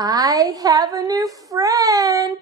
I have a new friend,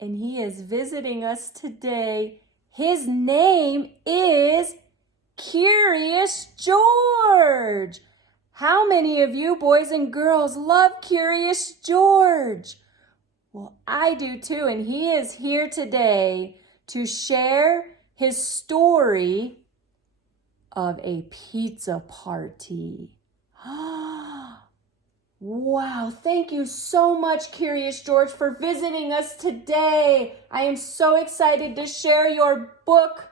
and he is visiting us today. His name is Curious George. How many of you boys and girls love Curious George? Well, I do too, and he is here today to share his story of a pizza party. Wow, thank you so much, Curious George, for visiting us today. I am so excited to share your book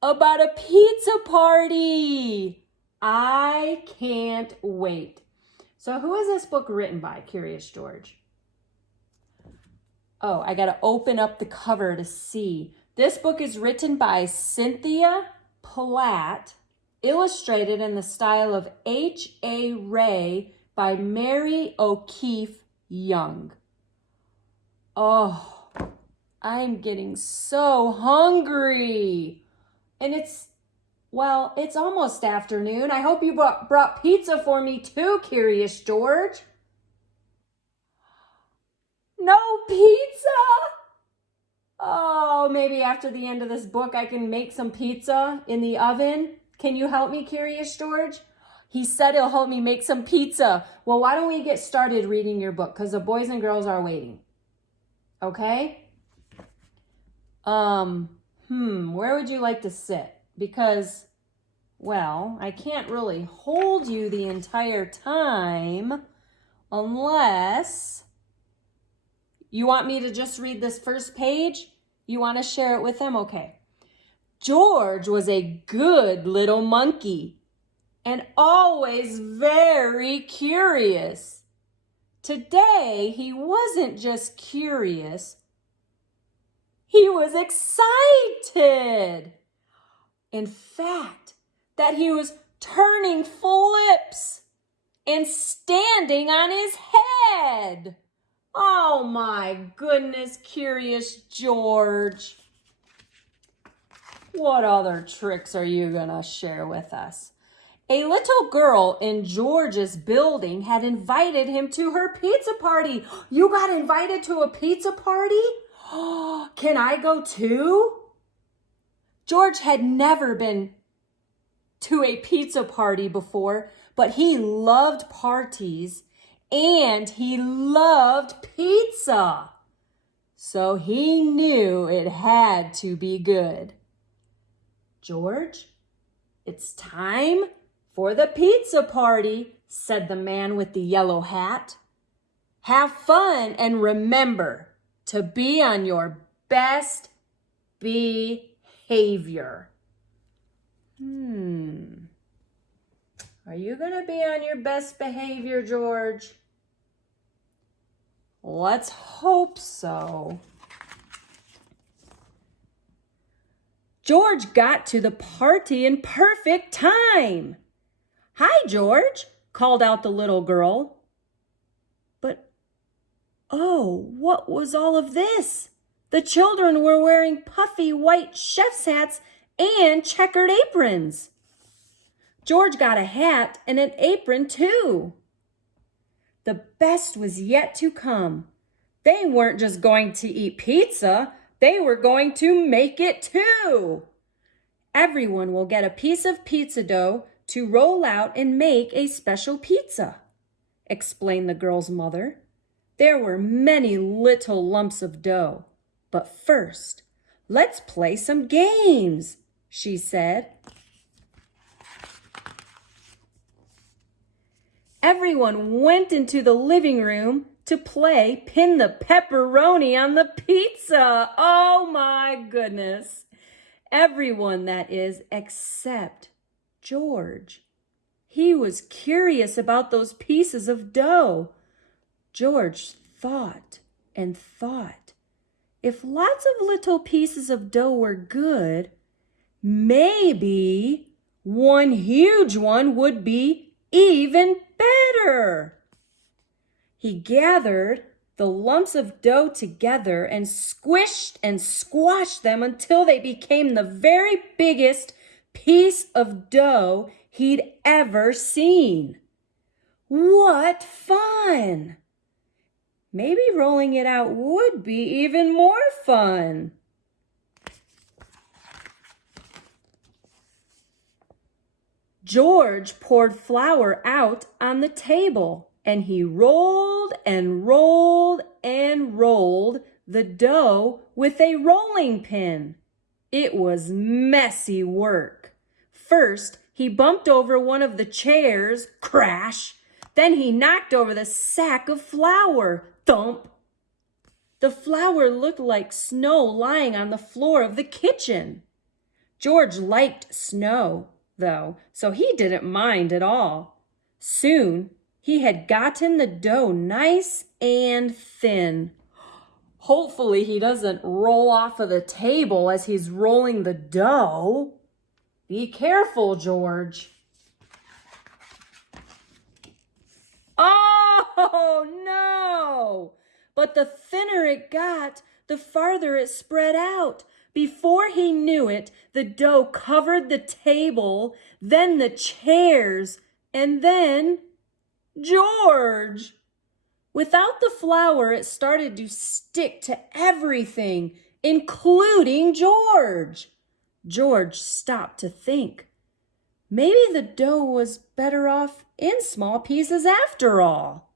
about a pizza party. I can't wait. So who is this book written by, Curious George? Oh, I got to open up the cover to see. This book is written by Cynthia Platt, illustrated in the style of H.A. Ray by Mary O'Keefe Young. Oh, I'm getting so hungry. And it's almost afternoon. I hope you brought pizza for me too, Curious George. No pizza? Oh, maybe after the end of this book I can make some pizza in the oven. Can you help me, Curious George? He said he'll help me make some pizza. Well, why don't we get started reading your book? Because the boys and girls are waiting. Okay? Where would you like to sit? Because, well, I can't really hold you the entire time unless you want me to just read this first page. You want to share it with them? Okay. George was a good little monkey and always very curious. Today, he wasn't just curious, he was excited. In fact, that he was turning flips and standing on his head. Oh my goodness, Curious George. What other tricks are you gonna share with us? A little girl in George's building had invited him to her pizza party. You got invited to a pizza party? Can I go too? George had never been to a pizza party before, but he loved parties and he loved pizza. So he knew it had to be good. George, it's time for the pizza party, said the man with the yellow hat. Have fun and remember to be on your best behavior. Are you going to be on your best behavior, George? Let's hope so. George got to the party in perfect time. Hi, George, called out the little girl. But, oh, what was all of this? The children were wearing puffy white chef's hats and checkered aprons. George got a hat and an apron too. The best was yet to come. They weren't just going to eat pizza, they were going to make it too. Everyone will get a piece of pizza dough to roll out and make a special pizza, explained the girl's mother. There were many little lumps of dough, but first, let's play some games, she said. Everyone went into the living room to play Pin the Pepperoni on the Pizza. Oh my goodness. Everyone, that is, except George. He was curious about those pieces of dough. George thought and thought. If lots of little pieces of dough were good, maybe one huge one would be even better. He gathered the lumps of dough together and squished and squashed them until they became the very biggest piece of dough he'd ever seen. What fun! fun. Maybe rolling it out would be even more fun. George poured flour out on the table, and he rolled and rolled and rolled the dough with a rolling pin. It was messy work. First, he bumped over one of the chairs, crash. Then he knocked over the sack of flour, thump. The flour looked like snow lying on the floor of the kitchen. George liked snow, though, so he didn't mind at all. Soon, he had gotten the dough nice and thin. Hopefully, he doesn't roll off of the table as he's rolling the dough. Be careful, George. Oh, no! But the thinner it got, the farther it spread out. Before he knew it, the dough covered the table, then the chairs, and then George. Without the flour, it started to stick to everything, including George. George stopped to think. Maybe the dough was better off in small pieces after all.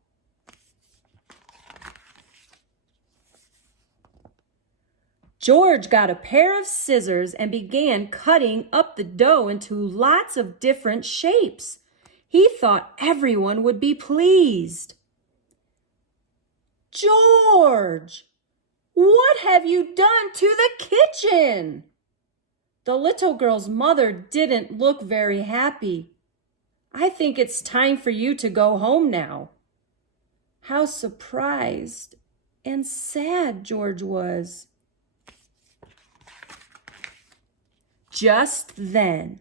George got a pair of scissors and began cutting up the dough into lots of different shapes. He thought everyone would be pleased. George, what have you done to the kitchen? The little girl's mother didn't look very happy. I think it's time for you to go home now. How surprised and sad George was. Just then,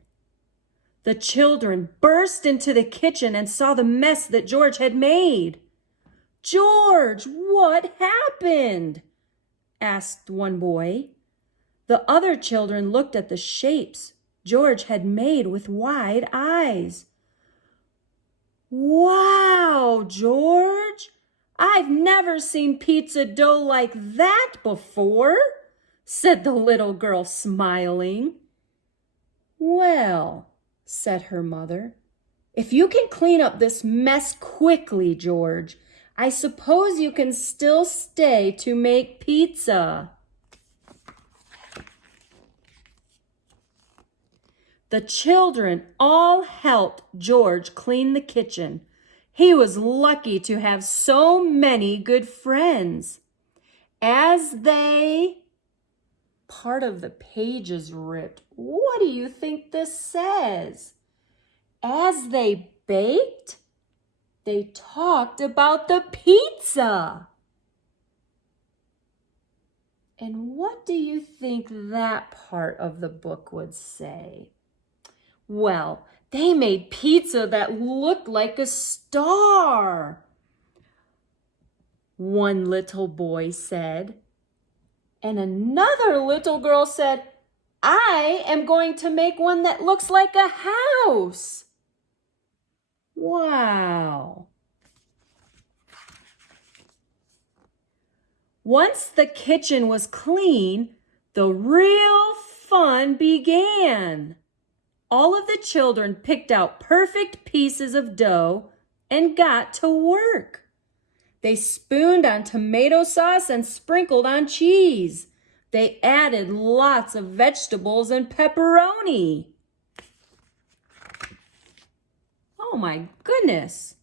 the children burst into the kitchen and saw the mess that George had made. George, what happened? Asked one boy. The other children looked at the shapes George had made with wide eyes. Wow, George! I've never seen pizza dough like that before, said the little girl, smiling. Well, said her mother, if you can clean up this mess quickly, George, I suppose you can still stay to make pizza. The children all helped George clean the kitchen. He was lucky to have so many good friends. Part of the page is ripped. What do you think this says? As they baked, they talked about the pizza. And what do you think that part of the book would say? Well, they made pizza that looked like a star. One little boy said, and another little girl said, I am going to make one that looks like a house. Wow. Once the kitchen was clean, the real fun began. All of the children picked out perfect pieces of dough and got to work. They spooned on tomato sauce and sprinkled on cheese. They added lots of vegetables and pepperoni. Oh my goodness.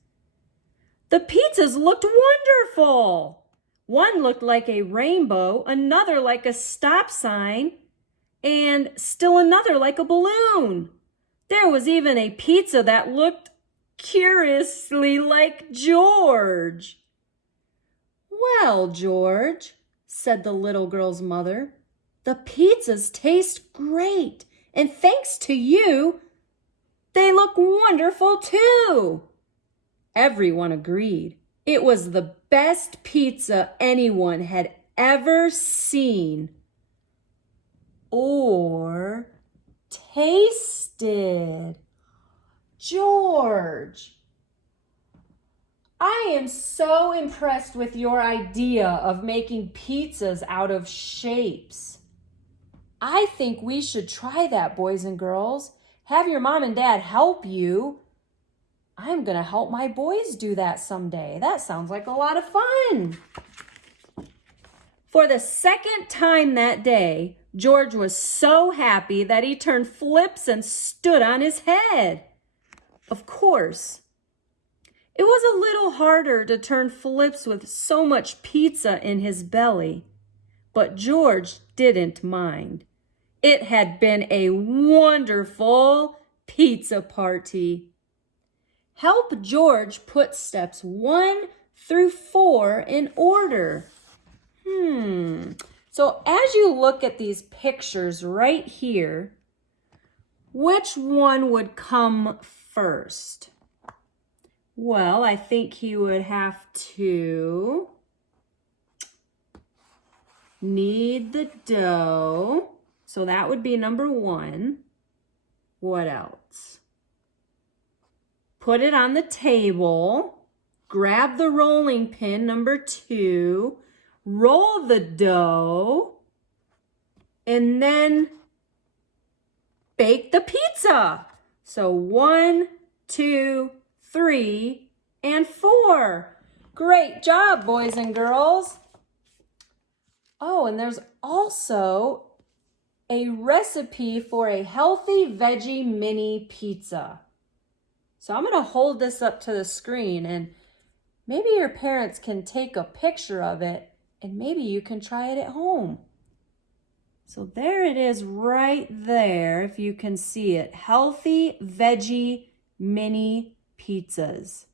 The pizzas looked wonderful. One looked like a rainbow, another like a stop sign, and still another like a balloon. There was even a pizza that looked curiously like George. Well, George, said the little girl's mother, the pizzas taste great, and thanks to you, they look wonderful too. Everyone agreed. It was the best pizza anyone had ever seen or tasted. George, I I am so impressed with your idea of making pizzas out of shapes. I think we should try that, boys and girls. Have your mom and dad help you. I'm going to help my boys do that someday. That sounds like a lot of fun. For the second time that day, George was so happy that he turned flips and stood on his head. Of course, it was a little harder to turn flips with so much pizza in his belly, but George didn't mind. It had been a wonderful pizza party. Help George put steps 1 through 4 in order. So as you look at these pictures right here, which one would come first? Well, I think he would have to knead the dough. So that would be number 1. What else? Put it on the table. Grab the rolling pin, number 2. Roll the dough. And then bake the pizza. So 1, 2, 3, and 4. Great job, boys and girls. Oh, and there's also a recipe for a healthy veggie mini pizza. So I'm going to hold this up to the screen, and maybe your parents can take a picture of it, and maybe you can try it at home. So there it is right there, if you can see it. Healthy veggie mini pizzas.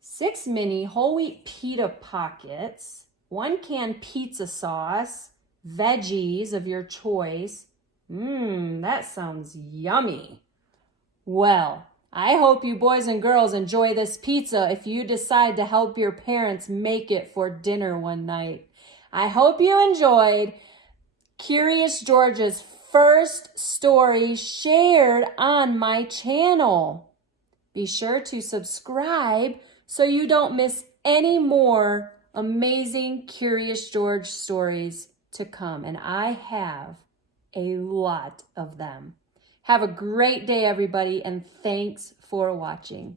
6 mini whole wheat pita pockets, 1 can pizza sauce, veggies of your choice. That sounds yummy. Well, I hope you boys and girls enjoy this pizza if you decide to help your parents make it for dinner one night. I hope you enjoyed Curious George's first story shared on my channel. Be sure to subscribe so you don't miss any more amazing Curious George stories to come. And I have a lot of them. Have a great day, everybody, and thanks for watching.